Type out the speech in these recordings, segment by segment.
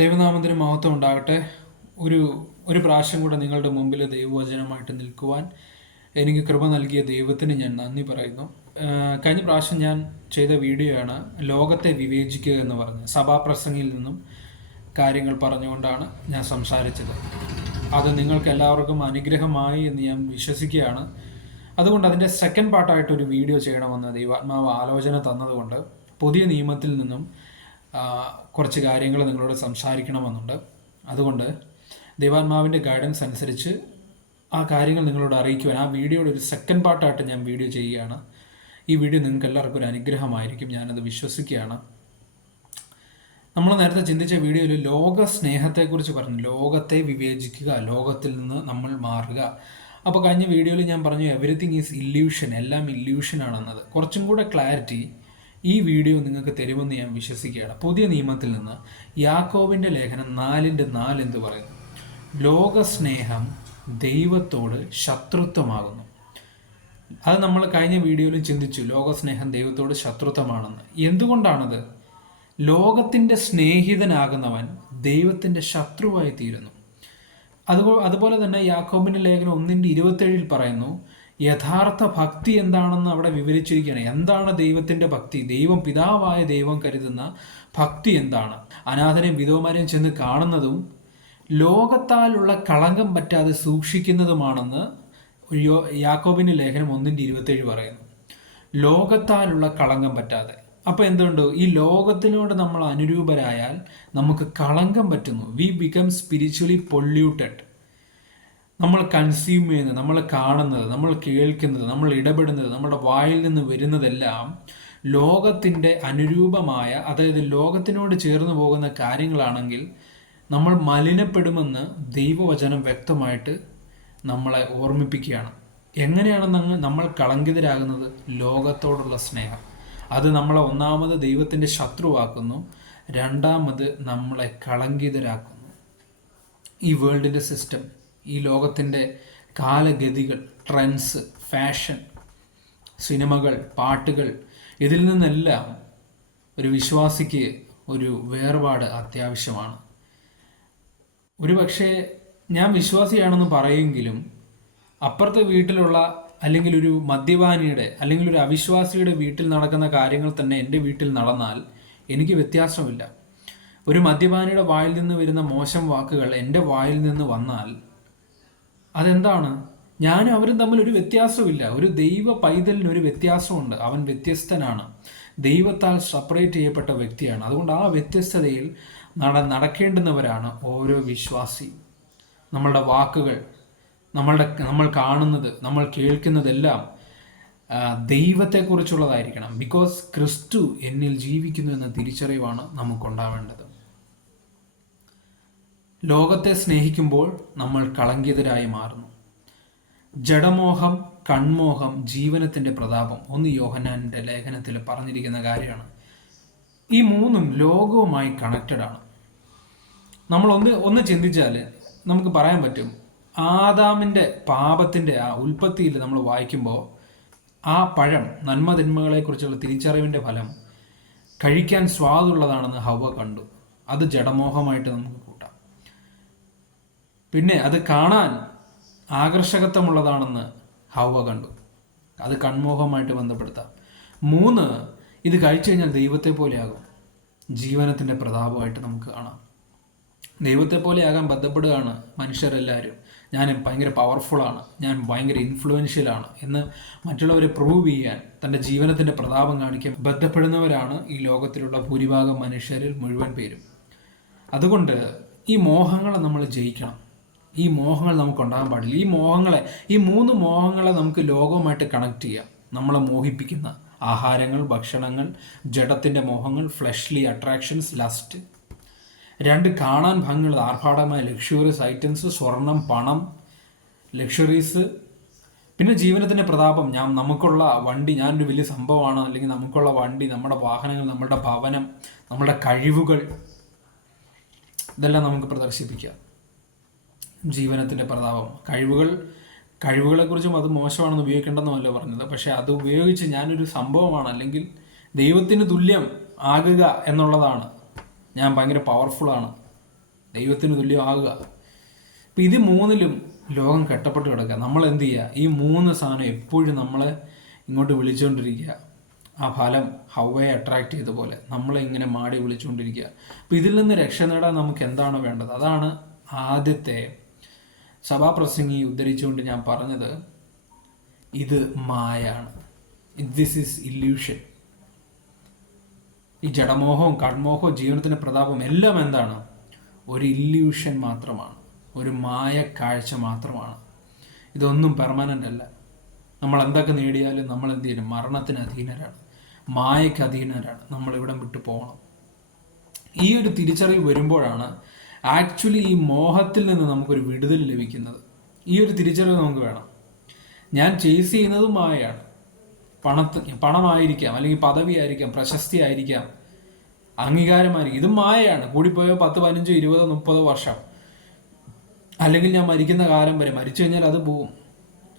ദൈവനാമത്തിന് മഹത്വം ഉണ്ടാകട്ടെ. ഒരു ഒരു പ്രാവശ്യം കൂടെ നിങ്ങളുടെ മുമ്പിൽ ദൈവവചനമായിട്ട് നിൽക്കുവാൻ എനിക്ക് കൃപ നൽകിയ ദൈവത്തിന് ഞാൻ നന്ദി പറയുന്നു. കഴിഞ്ഞ പ്രാവശ്യം ഞാൻ ചെയ്ത വീഡിയോയാണ് ലോകത്തെ വിവേചിക്കുക എന്ന് പറഞ്ഞ് സഭാപ്രസംഗിൽ നിന്നും കാര്യങ്ങൾ പറഞ്ഞുകൊണ്ടാണ് ഞാൻ സംസാരിച്ചത്. അത് നിങ്ങൾക്ക് എല്ലാവർക്കും അനുഗ്രഹമായി എന്ന് ഞാൻ വിശ്വസിക്കുകയാണ്. അതുകൊണ്ട് അതിന്റെ സെക്കൻഡ് പാർട്ടായിട്ട് ഒരു വീഡിയോ ചെയ്യണമെന്ന് ദൈവാത്മാവ് ആലോചന തന്നതുകൊണ്ട് പുതിയ നിയമത്തിൽ നിന്നും കുറച്ച് കാര്യങ്ങൾ നിങ്ങളോട് സംസാരിക്കണമെന്നുണ്ട്. അതുകൊണ്ട് ദൈവാത്മാവിന്റെ ഗൈഡൻസ് അനുസരിച്ച് ആ കാര്യങ്ങൾ നിങ്ങളോട് അറിയിക്കുവാൻ ആ വീഡിയോയുടെ ഒരു സെക്കൻഡ് പാർട്ടായിട്ട് ഞാൻ വീഡിയോ ചെയ്യുകയാണ്. ഈ വീഡിയോ നിങ്ങൾക്ക് എല്ലാവർക്കും ഒരു അനുഗ്രഹമായിരിക്കും. ഞാനത് വിശ്വസിക്കുകയാണ്. നമ്മൾ നേരത്തെ ചിന്തിച്ച വീഡിയോയിൽ ലോക സ്നേഹത്തെക്കുറിച്ച് പറഞ്ഞു. ലോകത്തെ വിവേചിക്കുക ലോകത്തിൽ നിന്ന് നമ്മൾ മാറുക. അപ്പോൾ കഴിഞ്ഞ വീഡിയോയിൽ ഞാൻ പറഞ്ഞു എവറിത്തിങ് ഈസ് ഇല്യൂഷൻ എല്ലാം ഇല്യൂഷൻ ആണെന്നത്. കുറച്ചും കൂടെ ക്ലാരിറ്റി ഈ വീഡിയോ നിങ്ങൾക്ക് തരുമെന്ന് ഞാൻ വിശ്വസിക്കുകയാണ്. പുതിയ നിയമത്തിൽ നിന്ന് യാക്കോവിന്റെ ലേഖനം നാലിന്റെ നാല് എന്ത് പറയുന്നു. ലോകസ്നേഹം ദൈവത്തോട് ശത്രുത്വമാകുന്നു. അത് നമ്മൾ കഴിഞ്ഞ വീഡിയോയിലും ചിന്തിച്ചു. ലോകസ്നേഹം ദൈവത്തോട് ശത്രുത്വമാണെന്ന്. എന്തുകൊണ്ടാണത്? ലോകത്തിന്റെ സ്നേഹിതനാകുന്നവൻ ദൈവത്തിന്റെ ശത്രുവായി തീരുന്നു അതുപോലെ തന്നെ യാക്കോബിന്റെ ലേഖനം ഒന്നിന്റെ ഇരുപത്തേഴിൽ പറയുന്നു യഥാർത്ഥ ഭക്തി എന്താണെന്ന് അവിടെ വിവരിച്ചിരിക്കുകയാണ്. എന്താണ് ദൈവത്തിന്റെ ഭക്തി? ദൈവം പിതാവായ ദൈവം കരുതുന്ന ഭക്തി എന്താണ്? അനാഥനെയും വിധവമാരെയും ചെന്ന് കാണുന്നതും ലോകത്താലുള്ള കളങ്കം പറ്റാതെ സൂക്ഷിക്കുന്നതുമാണെന്ന് യാക്കോബിന്റെ ലേഖനം ഒന്നിന്റെ ഇരുപത്തേഴ് പറയുന്നു. ലോകത്താലുള്ള കളങ്കം പറ്റാതെ. അപ്പോൾ എന്തുണ്ട് ഈ ലോകത്തിനോട് നമ്മൾ അനുരൂപരായാൽ നമുക്ക് കളങ്കം പറ്റുന്നു. We become spiritually polluted. നമ്മൾ കൺസ്യൂം ചെയ്യുന്നത് നമ്മൾ കാണുന്നത് നമ്മൾ കേൾക്കുന്നത് നമ്മൾ ഇടപെടുന്നത് നമ്മുടെ വായിൽ നിന്ന് വരുന്നതെല്ലാം ലോകത്തിന്റെ അനുരൂപമായ അതായത് ലോകത്തിനോട് ചേർന്ന് പോകുന്ന കാര്യങ്ങളാണെങ്കിൽ നമ്മൾ മലിനപ്പെടുമെന്ന് ദൈവവചനം വ്യക്തമായിട്ട് നമ്മളെ ഓർമ്മിപ്പിക്കുകയാണ്. എങ്ങനെയാണ് നമ്മ- നമ്മൾ കളങ്കിതരാകുന്നത്? ലോകത്തോടുള്ള സ്നേഹം. അത് നമ്മളെ ഒന്നാമത് ദൈവത്തിന്റെ ശത്രുവാക്കുന്നു. രണ്ടാമത് നമ്മളെ കളങ്കിതരാക്കുന്നു. ഈ വേൾഡിന്റെ സിസ്റ്റം ഈ ലോകത്തിന്റെ കാലഗതികൾ ട്രെൻഡ്സ് ഫാഷൻ സിനിമകൾ പാട്ടുകൾ ഇതിൽ നിന്നെല്ലാം ഒരു വിശ്വാസിക്ക് ഒരു വേർപാട് അത്യാവശ്യമാണ്. ഒരു പക്ഷേ ഞാൻ വിശ്വാസിയാണെന്ന് പറയുമെങ്കിലും അപ്പുറത്തെ വീട്ടിലുള്ള അല്ലെങ്കിൽ ഒരു മദ്യപാനിയുടെ അല്ലെങ്കിൽ ഒരു അവിശ്വാസിയുടെ വീട്ടിൽ നടക്കുന്ന കാര്യങ്ങൾ തന്നെ എന്റെ വീട്ടിൽ നടന്നാൽ എനിക്ക് വ്യത്യാസമില്ല. ഒരു മദ്യപാനിയുടെ വായിൽ നിന്ന് വരുന്ന മോശം വാക്കുകൾ എന്റെ വായിൽ നിന്ന് വന്നാൽ അതെന്താണ്? ഞാനും അവരും തമ്മിൽ ഒരു വ്യത്യാസമില്ല ഒരു ദൈവ പൈതലിന് ഒരു വ്യത്യാസമുണ്ട്. അവൻ വ്യത്യസ്തനാണ്. ദൈവത്താൽ സെപ്പറേറ്റ് ചെയ്യപ്പെട്ട വ്യക്തിയാണ്. അതുകൊണ്ട് ആ വ്യത്യസ്തതയിൽ നട നടക്കേണ്ടുന്നവരാണ് ഓരോ വിശ്വാസി. നമ്മളുടെ വാക്കുകൾ നമ്മളുടെ നമ്മൾ കാണുന്നത് നമ്മൾ കേൾക്കുന്നതെല്ലാം ദൈവത്തെക്കുറിച്ചുള്ളതായിരിക്കണം. ബിക്കോസ് ക്രിസ്തു എന്നിൽ ജീവിക്കുന്നു എന്ന തിരിച്ചറിവാണ് നമുക്കുണ്ടാവേണ്ടത്. ലോകത്തെ സ്നേഹിക്കുമ്പോൾ നമ്മൾ കളങ്കിതരായി മാറുന്നു. ജഡമോഹം കൺമോഹം ജീവനത്തിന്റെ പ്രതാപം ഒന്ന് യോഹന്നാന്റെ ലേഖനത്തിൽ പറഞ്ഞിരിക്കുന്ന കാര്യമാണ്. ഈ മൂന്നും ലോകവുമായി കണക്റ്റഡ് ആണ്. നമ്മൾ ഒന്ന് ഒന്ന് ചിന്തിച്ചാൽ നമുക്ക് പറയാൻ പറ്റും. ആദാമിന്റെ പാപത്തിന്റെ ആ ഉൽപ്പത്തിയിൽ നമ്മൾ വായിക്കുമ്പോൾ ആ പഴം നന്മതിന്മകളെക്കുറിച്ചുള്ള തിരിച്ചറിവിന്റെ ഫലം കഴിക്കാൻ സ്വാദുള്ളതാണെന്ന് ഹവ കണ്ടു. അത് ജഡമോഹമായിട്ട് നമുക്ക് പിന്നെ അത് കാണാൻ ആകർഷകത്വമുള്ളതാണെന്ന് ഹൗവ കണ്ടു. അത് കൺമോഹമായിട്ട് ബന്ധപ്പെടുത്താം. മൂന്ന് ഇത് കഴിച്ചു കഴിഞ്ഞാൽ ദൈവത്തെ പോലെയാകും. ജീവനത്തിന്റെ പ്രതാപമായിട്ട് നമുക്ക് കാണാം. ദൈവത്തെ പോലെയാകാൻ ബന്ധപ്പെടുകയാണ് മനുഷ്യരെല്ലാവരും. ഞാൻ ഭയങ്കര പവർഫുള്ളാണ് ഞാൻ ഭയങ്കര ഇൻഫ്ലുവൻഷ്യലാണ് എന്ന് മറ്റുള്ളവരെ പ്രൂവ് ചെയ്യാൻ തന്റെ ജീവനത്തിന്റെ പ്രതാപം കാണിക്കാൻ ബന്ധപ്പെടുന്നവരാണ് ഈ ലോകത്തിലുള്ള ഭൂരിഭാഗം മനുഷ്യരിൽ മുഴുവൻ പേരും. അതുകൊണ്ട് ഈ മോഹങ്ങളെ നമ്മൾ ജയിക്കണം. ഈ മോഹങ്ങൾ നമുക്ക് ഉണ്ടാകാൻ പാടില്ല. ഈ മോഹങ്ങളെ ഈ മൂന്ന് മോഹങ്ങളെ നമുക്ക് ലോകവുമായിട്ട് കണക്ട് ചെയ്യാം. നമ്മളെ മോഹിപ്പിക്കുന്ന ആഹാരങ്ങൾ ഭക്ഷണങ്ങൾ ജഡത്തിന്റെ മോഹങ്ങൾ ഫ്ലഷ്ലി അട്രാക്ഷൻസ് ലസ്റ്റ് രണ്ട് കാണാൻ ഭംഗിയുള്ള ആർഭാടമായ ലക്ഷറിയസ് ഐറ്റംസ് സ്വർണം പണം ലക്ഷറീസ് പിന്നെ ജീവനത്തിന്റെ പ്രതാപം. ഞാൻ നമുക്കുള്ള വണ്ടി ഞാനൊരു വലിയ സംഭവമാണ്. അല്ലെങ്കിൽ നമുക്കുള്ള വണ്ടി നമ്മുടെ വാഹനങ്ങൾ നമ്മുടെ ഭവനം നമ്മുടെ കഴിവുകൾ. ഇതെല്ലാം നമുക്ക് പ്രദർശിപ്പിക്കാം. ജീവനത്തിന്റെ പ്രതാപം. കഴിവുകൾ കഴിവുകളെക്കുറിച്ചും അത് മോശമാണെന്ന് ഉപയോഗിക്കേണ്ടെന്നല്ല പറഞ്ഞത്. പക്ഷേ അത് ഉപയോഗിച്ച് ഞാനൊരു സംഭവമാണ്. അല്ലെങ്കിൽ ദൈവത്തിന് തുല്യം ആകുക എന്നുള്ളതാണ്. ഞാൻ ഭയങ്കര പവർഫുള്ളാണ് ദൈവത്തിന് തുല്യം ആകുക. അപ്പം ഇത് മൂന്നിലും ലോകം കെട്ടപ്പെട്ട് കിടക്കുക. നമ്മൾ എന്ത് ചെയ്യുക? ഈ മൂന്ന് സാധനം എപ്പോഴും നമ്മളെ ഇങ്ങോട്ട് വിളിച്ചുകൊണ്ടിരിക്കുക ആ ഫലം ഹവയെ അട്രാക്ട് ചെയ്ത പോലെ നമ്മളെ ഇങ്ങനെ മാടി വിളിച്ചുകൊണ്ടിരിക്കുക അപ്പം ഇതിൽ നിന്ന് രക്ഷ നേടാൻ നമുക്ക് എന്താണ് വേണ്ടത്? അതാണ് ആദ്യത്തെ സഭാപ്രസംഗി ഉദ്ധരിച്ചുകൊണ്ട് ഞാൻ പറഞ്ഞത് ഇത് മായാണ് ദിസ് ഈസ് ഇല്യൂഷൻ ഈ ജഡമോഹവും കൺമോഹവും ജീവനത്തിന്റെ പ്രതാപം എല്ലാം എന്താണ്? ഒരു ഇല്യൂഷൻ മാത്രമാണ്. ഒരു മായ കാഴ്ച മാത്രമാണ്. ഇതൊന്നും പെർമനന്റ് അല്ല. നമ്മൾ എന്തൊക്കെ നേടിയാലും നമ്മൾ എന്ത് ചെയ്യണം? മരണത്തിന് അധീനരാണ്. മായയ്ക്ക് അധീനരാണ്. നമ്മൾ ഇവിടം വിട്ടു പോകണം. ഈ ഒരു തിരിച്ചറിവ് വരുമ്പോഴാണ് ആക്ച്വലി ഈ മോഹത്തിൽ നിന്ന് നമുക്കൊരു വിടുതൽ ലഭിക്കുന്നത്. ഈ ഒരു തിരിച്ചറിവ് നമുക്ക് വേണം. ഞാൻ ചേസ് ചെയ്യുന്നതും മായയാണ് പണത്ത് പണമായിരിക്കാം അല്ലെങ്കിൽ പദവി ആയിരിക്കാം പ്രശസ്തി ആയിരിക്കാം അംഗീകാരമായിരിക്കും. ഇതും മായയാണ്. കൂടിപ്പോയോ പത്ത് പതിനഞ്ചോ ഇരുപതോ മുപ്പതോ വർഷം. അല്ലെങ്കിൽ ഞാൻ മരിക്കുന്ന കാലം വരെ മരിച്ചു കഴിഞ്ഞാൽ അത് പോവും.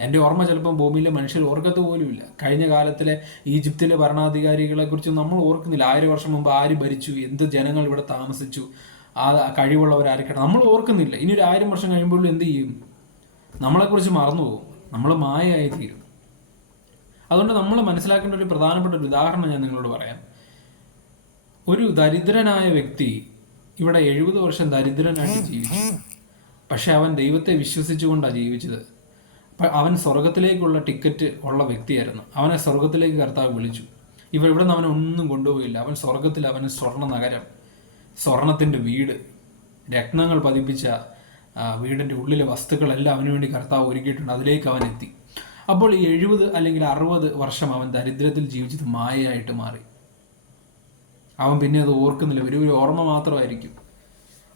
എന്റെ ഓർമ്മ ചിലപ്പം ഭൂമിയിലെ മനുഷ്യർ ഓർക്കത്ത് പോലുമില്ല. കഴിഞ്ഞ കാലത്തിലെ ഈജിപ്തിലെ ഭരണാധികാരികളെ കുറിച്ച് നമ്മൾ ഓർക്കുന്നില്ല. ആയിരം വർഷം മുമ്പ് ആര് ഭരിച്ചു? എന്ത് ജനങ്ങൾ ഇവിടെ താമസിച്ചു? ആ കഴിവുള്ളവരായിരിക്കട്ടെ നമ്മൾ ഓർക്കുന്നില്ല. ഇനി ഒരു ആയിരം വർഷം കഴിയുമ്പോഴും എന്ത് ചെയ്യും? നമ്മളെക്കുറിച്ച് മറന്നു പോകും. നമ്മൾ മായയായി തീരും അതുകൊണ്ട് നമ്മൾ മനസ്സിലാക്കേണ്ട ഒരു പ്രധാനപ്പെട്ട ഒരു ഉദാഹരണം ഞാൻ നിങ്ങളോട് പറയാം. ഒരു ദരിദ്രനായ വ്യക്തി ഇവിടെ എഴുപത് വർഷം ദരിദ്രനായിട്ട് ജീവിച്ചു. പക്ഷെ അവൻ ദൈവത്തെ വിശ്വസിച്ചുകൊണ്ടാണ് ജീവിച്ചത്. അവൻ സ്വർഗത്തിലേക്കുള്ള ടിക്കറ്റ് ഉള്ള വ്യക്തിയായിരുന്നു. അവനെ സ്വർഗത്തിലേക്ക് കർത്താവ് വിളിച്ചു. ഇവ ഇവിടെ നിന്ന് അവനെ ഒന്നും കൊണ്ടുപോയില്ല. അവൻ സ്വർഗത്തിൽ അവന് സ്വർണ നഗരം സ്വർണത്തിന്റെ വീട് രത്നങ്ങൾ പതിപ്പിച്ച വീടിന്റെ ഉള്ളിലെ വസ്തുക്കളെല്ലാം അവന് വേണ്ടി കർത്താവ് ഒരുക്കിയിട്ടുണ്ട്. അതിലേക്ക് അവൻ എത്തി. അപ്പോൾ ഈ എഴുപത് അല്ലെങ്കിൽ അറുപത് വർഷം അവൻ ദരിദ്രത്തിൽ ജീവിച്ചത് മായയായിട്ട് മാറി. അവൻ പിന്നെ അത് ഓർക്കുന്നില്ല. ഒരു ഒരു ഓർമ്മ മാത്രമായിരിക്കും.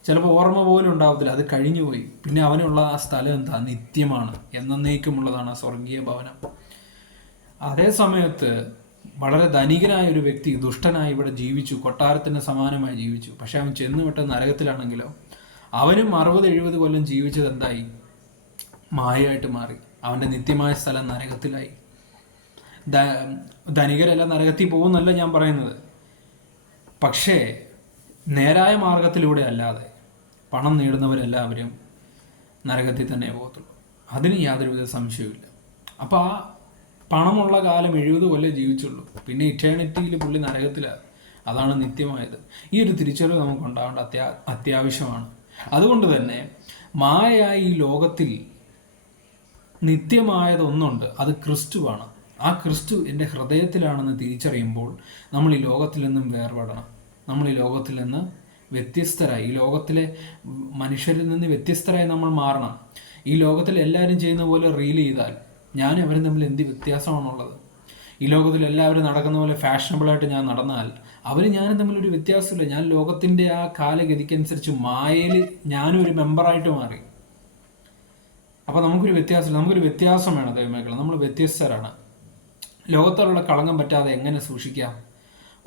ചിലപ്പോൾ ഓർമ്മ പോലും ഉണ്ടാവത്തില്ല. അത് കഴിഞ്ഞു പോയി പിന്നെ അവനുള്ള ആ സ്ഥലം എന്താ? നിത്യമാണ്. എന്നേക്കുമുള്ളതാണ് ആ സ്വർഗീയ ഭവനം. അതേ സമയത്ത് വളരെ ധനികനായ ഒരു വ്യക്തി ദുഷ്ടനായി ഇവിടെ ജീവിച്ചു കൊട്ടാരത്തിന് സമാനമായി ജീവിച്ചു. പക്ഷെ അവൻ ചെന്നുവിട്ട നരകത്തിലാണെങ്കിലോ? അവനും അറുപത് എഴുപത് കൊല്ലം ജീവിച്ചത് എന്തായി? മായയായിട്ട് മാറി. അവന്റെ നിത്യമായ സ്ഥലം നരകത്തിലായി. ധനികരെല്ലാം നരകത്തിൽ പോകുന്നല്ല ഞാൻ പറയുന്നത്. പക്ഷേ നേരായ മാർഗത്തിലൂടെ അല്ലാതെ പണം നേടുന്നവരെല്ലാവരും നരകത്തിൽ തന്നെ പോകത്തുള്ളൂ. അതിന് യാതൊരുവിധ സംശയവുമില്ല. അപ്പോൾ ആ പണമുള്ള കാലം എഴുപത് കൊല്ലം ജീവിച്ചുള്ളൂ. പിന്നെ ഇറ്റേണിറ്റിയിൽ പുള്ളി നരകത്തിലാണ് അതാണ് നിത്യമായത്. ഈ ഒരു തിരിച്ചറിവ് നമുക്ക് ഉണ്ടാവേണ്ട അത്യാ അത്യാവശ്യമാണ്. അതുകൊണ്ട് തന്നെ മായയായി ഈ ലോകത്തിൽ നിത്യമായതൊന്നുണ്ട്. അത് ക്രിസ്തുവാണ്. ആ ക്രിസ്തു എന്റെ ഹൃദയത്തിലാണെന്ന് തിരിച്ചറിയുമ്പോൾ നമ്മൾ ഈ ലോകത്തിൽ നിന്നും വേർപെടണം. നമ്മൾ ഈ ലോകത്തിൽ നിന്ന് വ്യത്യസ്തരായി ഈ ലോകത്തിലെ മനുഷ്യരിൽ നിന്ന് വ്യത്യസ്തരായി നമ്മൾ മാറണം. ഈ ലോകത്തിൽ എല്ലാവരും ചെയ്യുന്ന പോലെ റീൽ ചെയ്താൽ ഞാനും അവരും തമ്മിൽ എന്ത് വ്യത്യാസമാണുള്ളത്? ഈ ലോകത്തിൽ എല്ലാവരും നടക്കുന്ന പോലെ ഫാഷനബിളായിട്ട് ഞാൻ നടന്നാൽ അവർ ഞാനും തമ്മിൽ ഒരു വ്യത്യാസമില്ല. ഞാൻ ലോകത്തിന്റെ ആ കാലഗതിക്കനുസരിച്ച് മായയിൽ ഞാനും ഒരു മെമ്പറായിട്ട് മാറി. അപ്പോൾ നമുക്കൊരു വ്യത്യാസമില്ല. നമുക്കൊരു വ്യത്യാസം വേണം ദൈവമേഖല നമ്മൾ വ്യത്യസ്തരാണ്. ലോകത്തോടുള്ള കളങ്കം പറ്റാതെ എങ്ങനെ സൂക്ഷിക്കാം?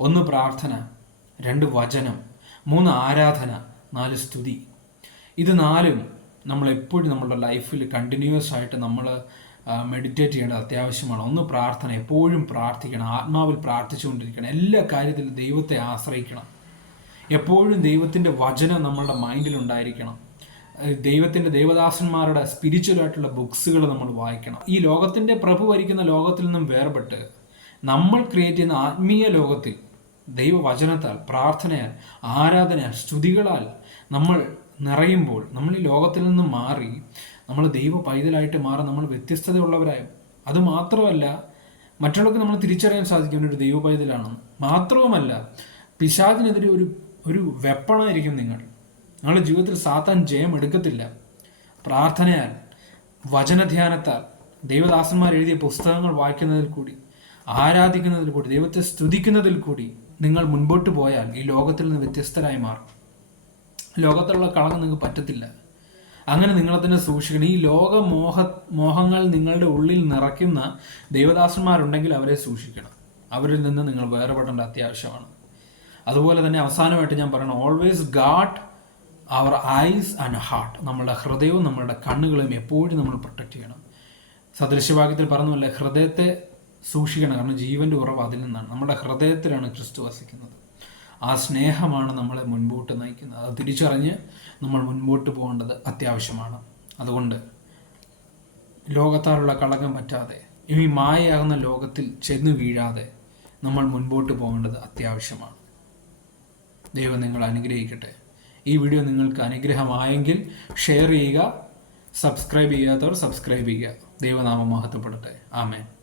ഒന്ന് പ്രാർത്ഥന രണ്ട് വചനം മൂന്ന് ആരാധന നാല് സ്തുതി. ഇത് നാലും നമ്മൾ എപ്പോഴും നമ്മളുടെ ലൈഫിൽ കണ്ടിന്യൂസ് ആയിട്ട് നമ്മൾ മെഡിറ്റേറ്റ് ചെയ്യേണ്ടത് അത്യാവശ്യമാണ്. ഒന്ന് പ്രാർത്ഥന എപ്പോഴും പ്രാർത്ഥിക്കണം ആത്മാവിൽ പ്രാർത്ഥിച്ചുകൊണ്ടിരിക്കണം എല്ലാ കാര്യത്തിലും ദൈവത്തെ ആശ്രയിക്കണം. എപ്പോഴും ദൈവത്തിന്റെ വചനം നമ്മളുടെ മൈൻഡിൽ ഉണ്ടായിരിക്കണം. ദൈവത്തിന്റെ ദേവദാസന്മാരുടെ സ്പിരിച്വൽ ആയിട്ടുള്ള ബുക്സുകൾ നമ്മൾ വായിക്കണം. ഈ ലോകത്തിന്റെ പ്രഭു ഭരിക്കുന്ന ലോകത്തിൽ നിന്നും വേർപെട്ട് നമ്മൾ ക്രിയേറ്റ് ചെയ്യുന്ന ആത്മീയ ലോകത്തിൽ ദൈവവചനത്താൽ പ്രാർത്ഥനയാൽ ആരാധനയാൽ സ്തുതികളാൽ നമ്മൾ നിറയുമ്പോൾ നമ്മൾ ഈ ലോകത്തിൽ നിന്ന് മാറി നമ്മൾ ദൈവ പൈതലായിട്ട് മാറാൻ നമ്മൾ വ്യത്യസ്തതയുള്ളവരായും അത് മാത്രമല്ല മറ്റുള്ളവർക്ക് നമ്മൾ തിരിച്ചറിയാൻ സാധിക്കുന്ന ഒരു ദൈവ പൈതലാണെന്ന് മാത്രവുമല്ല പിശാദിനെതിരെ ഒരു ഒരു വെപ്പണായിരിക്കും നിങ്ങൾ. നിങ്ങളുടെ ജീവിതത്തിൽ സാത്താൻ ജയം എടുക്കത്തില്ല. പ്രാർത്ഥനയാൽ വചനധ്യാനത്താൽ ദൈവദാസന്മാർ എഴുതിയ പുസ്തകങ്ങൾ വായിക്കുന്നതിൽ കൂടി ആരാധിക്കുന്നതിൽ കൂടി ദൈവത്തെ സ്തുതിക്കുന്നതിൽ കൂടി നിങ്ങൾ മുൻപോട്ട് പോയാൽ ഈ ലോകത്തിൽ നിന്ന് വ്യത്യസ്തരായി മാറും. ലോകത്തിലുള്ള കളങ്ങൾ നിങ്ങൾക്ക് പറ്റത്തില്ല. അങ്ങനെ നിങ്ങളെ തന്നെ സൂക്ഷിക്കണം. ഈ ലോക മോഹ മോഹങ്ങൾ നിങ്ങളുടെ ഉള്ളിൽ നിറയ്ക്കുന്ന ദൈവദാസന്മാരുണ്ടെങ്കിൽ അവരെ സൂക്ഷിക്കണം. അവരിൽ നിന്ന് നിങ്ങൾ വേറെപ്പെടേണ്ട അത്യാവശ്യമാണ്. അതുപോലെ തന്നെ അവസാനമായിട്ട് ഞാൻ പറയണം always guard our eyes and heart നമ്മളുടെ ഹൃദയവും നമ്മളുടെ കണ്ണുകളും എപ്പോഴും നമ്മൾ പ്രൊട്ടക്റ്റ് ചെയ്യണം. സദൃശ്യവാക്യത്തിൽ പറഞ്ഞല്ലേ ഹൃദയത്തെ സൂക്ഷിക്കണം. കാരണം ജീവന്റെ ഉറവ് അതിൽ നിന്നാണ്. നമ്മുടെ ഹൃദയത്തിലാണ് ക്രിസ്തു വസിക്കുന്നത്. ആ സ്നേഹമാണ് നമ്മളെ മുൻപോട്ട് നയിക്കുന്നത്. അത് തിരിച്ചറിഞ്ഞ് നമ്മൾ മുൻപോട്ട് പോകേണ്ടത് അത്യാവശ്യമാണ്. അതുകൊണ്ട് ലോകത്താലുള്ള കളകം പറ്റാതെ ഈ മായയാകുന്ന ലോകത്തിൽ ചെന്ന് വീഴാതെ നമ്മൾ മുൻപോട്ട് പോകേണ്ടത് അത്യാവശ്യമാണ്. ദൈവം നിങ്ങൾ അനുഗ്രഹിക്കട്ടെ. ഈ വീഡിയോ നിങ്ങൾക്ക് അനുഗ്രഹമായെങ്കിൽ ഷെയർ ചെയ്യുക സബ്സ്ക്രൈബ് ചെയ്യാത്തവർ സബ്സ്ക്രൈബ് ചെയ്യുക. ദൈവനാമം മഹത്വപ്പെടട്ടെ. ആമേൻ.